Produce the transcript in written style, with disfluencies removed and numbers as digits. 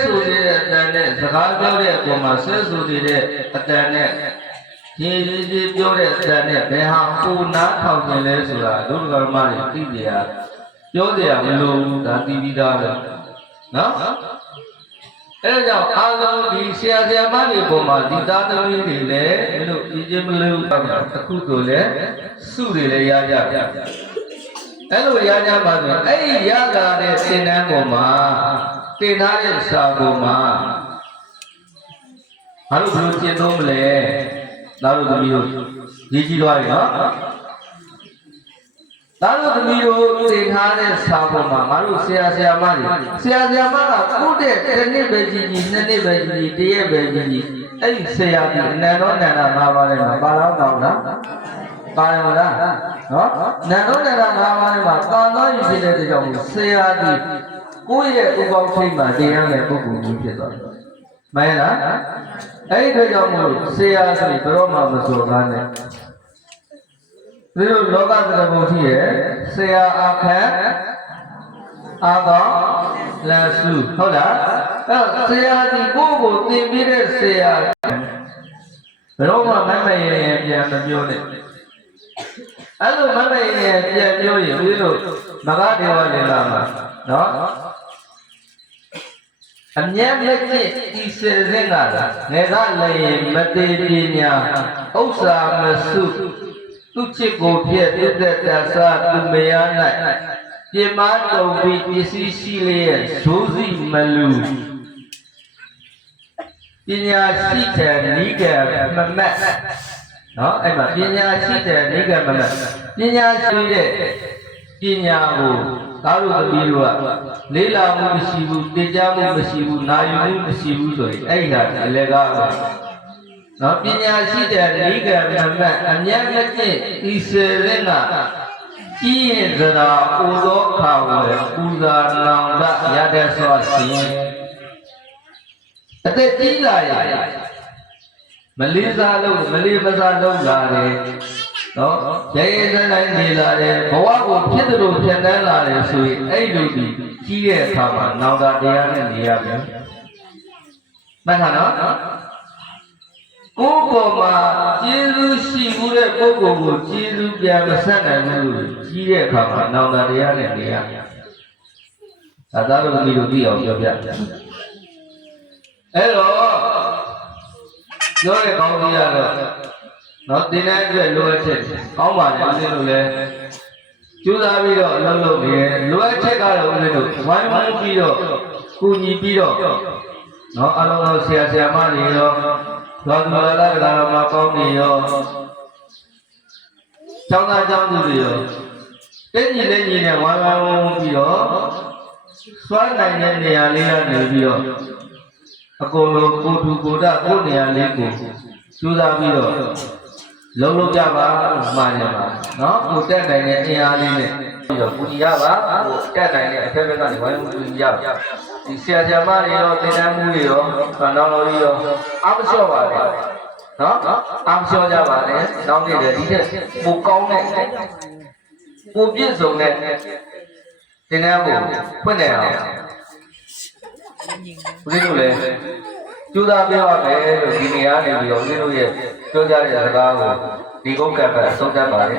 ဆိုတဲ့အတန်နဲ့စကားပြောတဲ့အပေါ်မှာဆွဲဆိုနေတဲ့အတန်နဲ့ရေကြီးပြောတဲ့အတန်နဲ့ဘယ်ဟာပူနာထောင်နေလဲဆိုတာဒုက္ခမတွေသိကြရပြောကြရမလို့ဒါသိပြီးသားပဲနော်အဲဒါကြောင့်အားလုံးဒီဆရာမတွေပေါ်မှာဒီသားသမီးတွေလည်းမင်းတို့အချင်းမလို့အခုဆိုလည်းစုတွေလည်းရကြအဲ့လိုရကြပါဆိုအဲ့ဒီရလာတဲ့သင်္นานပေါ်မှာတင်ထားတဲ့စာပေါ်မှာငါတို့ဘယ်လိုကျင့်သုံးမလဲသားတို့သမီးတို့ရေးကြည့်သွားပြီနော်သားတို့သမီးတို့တင်ထားတဲ့စာပေါ်မှာငါတို့ဆရာမတွေဆရာမကကုတဲ့တစ်နှစ်ပဲကြီးကြီးနှစ်နှစ်ပဲကြီးကြီးတစ်ရက်ပဲကြီးကြီးအဲ့ဒီဆရာကြီးအနန္တောနန္ဒ၅ပါးထဲမှာပါတော့ကောင်းလားပါရမလားနော်နန္တောနန္ဒ၅ပါးထဲမှာတာသောရည်ဖြစ်တဲ့ကြောင့်ဆရာကြီးကိုယ့်ရဲ့ဥပ္ပောက်ထိပ်မှာတရားနဲ့ပုဂ္ဂိုလ်ကြီးဖြစ်သွားတယ်မှန်လားအဲ့ဒီကြောင့်မို့ဆရာဆိုဘယ်တော့မှမစော်ကားနဲ့ဒီလိုလောကသတ္တဘုံရှိရဲ့ဆရာအခန့်အာကောလက်စုဟုတ်လားအဲ့ဆရာဒီကိုယ့်ကိုသင်ပြီးတဲ့ဆရာဘယ်တော့မှမမရရင်ပြန်မပြောနဲ့အဲ့လိုမမရရင်ပြန်ပြောရင်ဒီလိုမဂဒေဝလေလာမှာနော်အမြဲမကျင့်ဤစေစဉ်ကငယ်ကလည်းမတိပညာဥစ္စာမစုသူချစ်ကိုပြည့်တဲ့တဆာသူမရ၌ပြမတုံပြီးပစ္စည်းရှိလျက်ဇိုးစီမလူပညာရှိတဲ့နိဂမမတ်နော်အဲ့မှာပညာရှိတဲ့နိဂမမတ်ပညာရှိတဲ့ပညာကိုသားတို့သမီးတို့ကလေးလာမှုမရှိဘူးတင်ကြားမှုမရှိဘူးနာယူမှုမရှိဘူးဆိုရင်အဲ့ဒီကအလကားပဲနော်ပညာရှိတဲ့နိဂမမတ်အမြတ်မကျင့်ဤစေရင်ကဤရင်စရာဥသောခါဝေပူဇာနောင်တရတဲ့ဆိုရှင်အသက်ကြီးလာရမလေးစားလို့မလေးမစားလို့လာတယ်နော်ရဲရဲစတိုင်းနေလာတယ်ဘဝကိုဖြစ်တယ်လို့ပြန်တန်းလာတယ်ဆိုရင်အဲ့လိုဒီကြီးတဲ့အခါမှာနောင်တတရားနဲ့နေရပြန်မှန်တာနော်ကိုယ်ပေါ်မှာကျေးဇူးရှိမှုတဲ့ပုဂ္ဂိုလ်ကိုကျေးဇူးပြန်မဆက်နိုင်ဘူးကြီးတဲ့အခါမှာနောင်တတရားနဲ့နေရဒါသားတို့ဒီလိုသိအောင်ပြောပြအဲ့တော့ပြောတဲ့ကောင်းကြီးရတော့နော်တင်းတဲ့အတွက်လိုအပ်ချက်ကောင်းပါလေဦးဇင်းတို့လည်းကြိုးစားပြီးတော့အလုပ်လုပ်နေတယ်လိုအပ်ချက်ကတော့ဦးဇင်းတို့ဝိုင်းဝန်းပြီးတော့ကူညီပြီးတော့နော်အလုံးစုံဆရာမတွေရောသောသူရလာကလာမှာကောင်းနေရောကျောင်းသားကျောင်းသူတွေရောတက်ညီလက်ညီနဲ့ဝိုင်းဝန်းပြီးတော့စွမ်းနိုင်တဲ့နေရာလေးကနေပြီးတော့အကုန်လုံးကိုထူကိုဒကိုနေရာလေးကိုကြိုးစားပြီးတော့လုံးလုံးကြပါမှားရပါနော်ကိုတက်နိုင်တဲ့အင်အားလေးနဲ့ပြီးတော့ပူညီရပါကိုတက်နိုင်တဲ့အဖက်ဖက်ကနေဝိုင်းဝန်းပူညီရပါဒီဆရာမတွေရောသင်တန်းမှုတွေရောခန္ဓာတော်ကြီးရောအားမလျှော့ပါနဲ့နော်အားမလျှော့ကြပါနဲ့နောက်နေ့တည်းဒီထက်ပိုကောင်းတဲ့ပိုပြည့်စုံတဲ့သင်တန်းကိုဖွင့်နေအောင်ဦးဇင်းတို့လည်းကျူးသားပြောရမယ်လို့ဒီနေရာနေပြီးတော့ဦးဇင်းတို့ရဲ့ပြောကြတဲ့စကားကိုဒီကုန်းကပ်ပဲအဆုံးသတ်ပါလေ